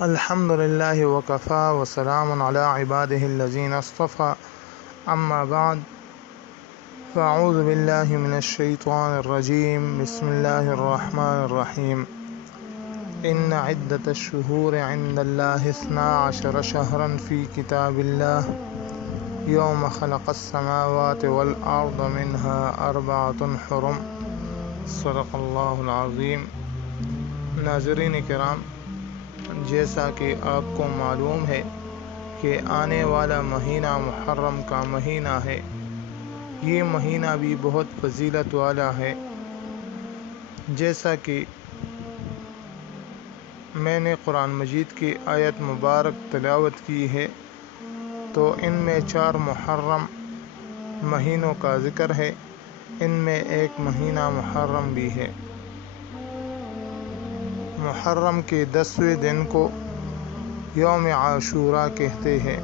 الحمد للہ وکفا وسلام علی عبادہ الذین اصطفى اما بعد فاعوذ باللہ من الشیطان الرجیم بسم اللہ الرحمن الرحیم ان عدۃ الشہور عند اللہ 12 شہرا فی کتاب اللہ یوم خلق السماوات والارض منها 4 حرم صدق اللہ العظیم۔ ناظرین کرام، جیسا کہ آپ کو معلوم ہے کہ آنے والا مہینہ محرم کا مہینہ ہے، یہ مہینہ بھی بہت فضیلت والا ہے۔ جیسا کہ میں نے قرآن مجید کی آیت مبارک تلاوت کی ہے تو ان میں 4 محرم مہینوں کا ذکر ہے، ان میں ایک مہینہ محرم بھی ہے۔ محرم کے 10ویں دن کو یوم عاشوراء کہتے ہیں۔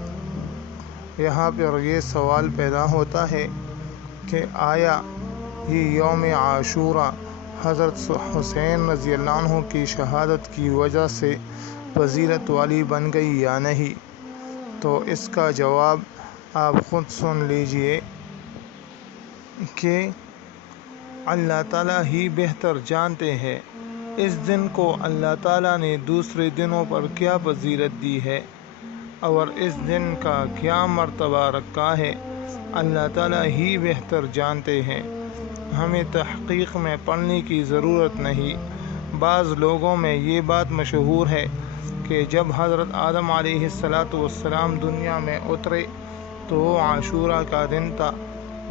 یہاں پر یہ سوال پیدا ہوتا ہے کہ آیا یہ یوم عاشوراء حضرت حسین رضی اللہ عنہ کی شہادت کی وجہ سے فضیلت والی بن گئی یا نہیں؟ تو اس کا جواب آپ خود سن لیجئے کہ اللہ تعالیٰ ہی بہتر جانتے ہیں اس دن کو اللہ تعالیٰ نے دوسرے دنوں پر کیا فضیلت دی ہے اور اس دن کا کیا مرتبہ رکھا ہے، اللہ تعالیٰ ہی بہتر جانتے ہیں۔ ہمیں تحقیق میں پڑھنے کی ضرورت نہیں۔ بعض لوگوں میں یہ بات مشہور ہے کہ جب حضرت آدم علیہ السلام دنیا میں اترے تو وہ عاشوراء کا دن تھا،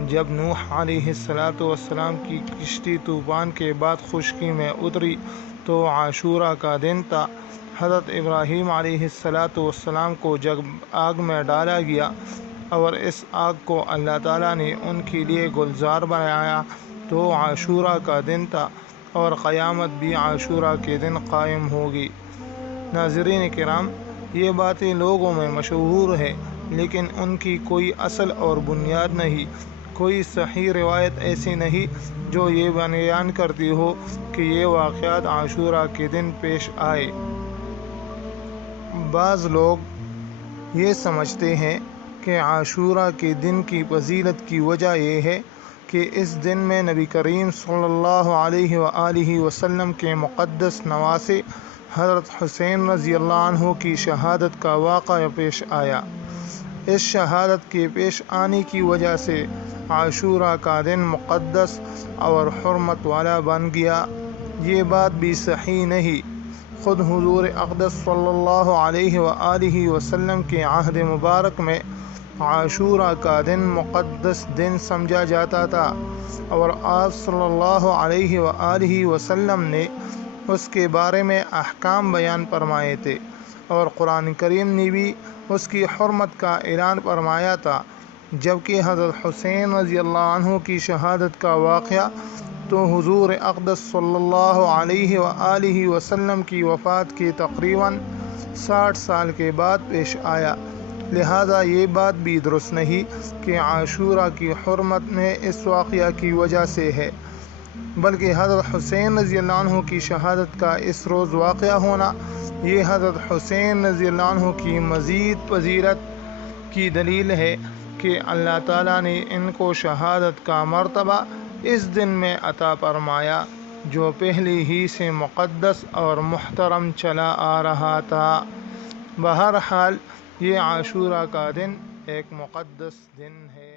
جب نوح علیہ السلام کی کشتی طوفان کے بعد خشکی میں اتری تو عاشوراء کا دن تھا، حضرت ابراہیم علیہ السلام کو جب آگ میں ڈالا گیا اور اس آگ کو اللہ تعالیٰ نے ان کے لیے گلزار بنایا تو عاشوراء کا دن تھا، اور قیامت بھی عاشوراء کے دن قائم ہوگی۔ ناظرین کرام، یہ باتیں لوگوں میں مشہور ہے لیکن ان کی کوئی اصل اور بنیاد نہیں۔ کوئی صحیح روایت ایسی نہیں جو یہ بیان کرتی ہو کہ یہ واقعات عاشوراء کے دن پیش آئے۔ بعض لوگ یہ سمجھتے ہیں کہ عاشوراء کے دن کی فضیلت کی وجہ یہ ہے کہ اس دن میں نبی کریم صلی اللہ علیہ وآلہ وسلم کے مقدس نواسے حضرت حسین رضی اللہ عنہ کی شہادت کا واقعہ پیش آیا۔ اس شہادت کے پیش آنے کی وجہ سے عاشوراء کا دن مقدس اور حرمت والا بن گیا۔ یہ بات بھی صحیح نہیں۔ خود حضور اقدس صلی اللہ علیہ وآلہ وسلم کے عہد مبارک میں عاشوراء کا دن مقدس دن سمجھا جاتا تھا، اور آپ صلی اللہ علیہ وآلہ وسلم نے اس کے بارے میں احکام بیان فرمائے تھے، اور قرآن کریم نے بھی اس کی حرمت کا اعلان فرمایا تھا۔ جبکہ حضرت حسین رضی اللہ عنہ کی شہادت کا واقعہ تو حضور اقدس صلی اللہ علیہ وآلہ وسلم کی وفات کے تقریباً 60 سال کے بعد پیش آیا، لہذا یہ بات بھی درست نہیں کہ عاشوراء کی حرمت میں اس واقعہ کی وجہ سے ہے، بلکہ حضرت حسین رضی اللہ عنہ کی شہادت کا اس روز واقعہ ہونا یہ حضرت حسین رضی اللہ عنہ کی مزید فضیلت کی دلیل ہے کہ اللہ تعالیٰ نے ان کو شہادت کا مرتبہ اس دن میں عطا فرمایا جو پہلے ہی سے مقدس اور محترم چلا آ رہا تھا۔ بہرحال یہ عاشوراء کا دن ایک مقدس دن ہے۔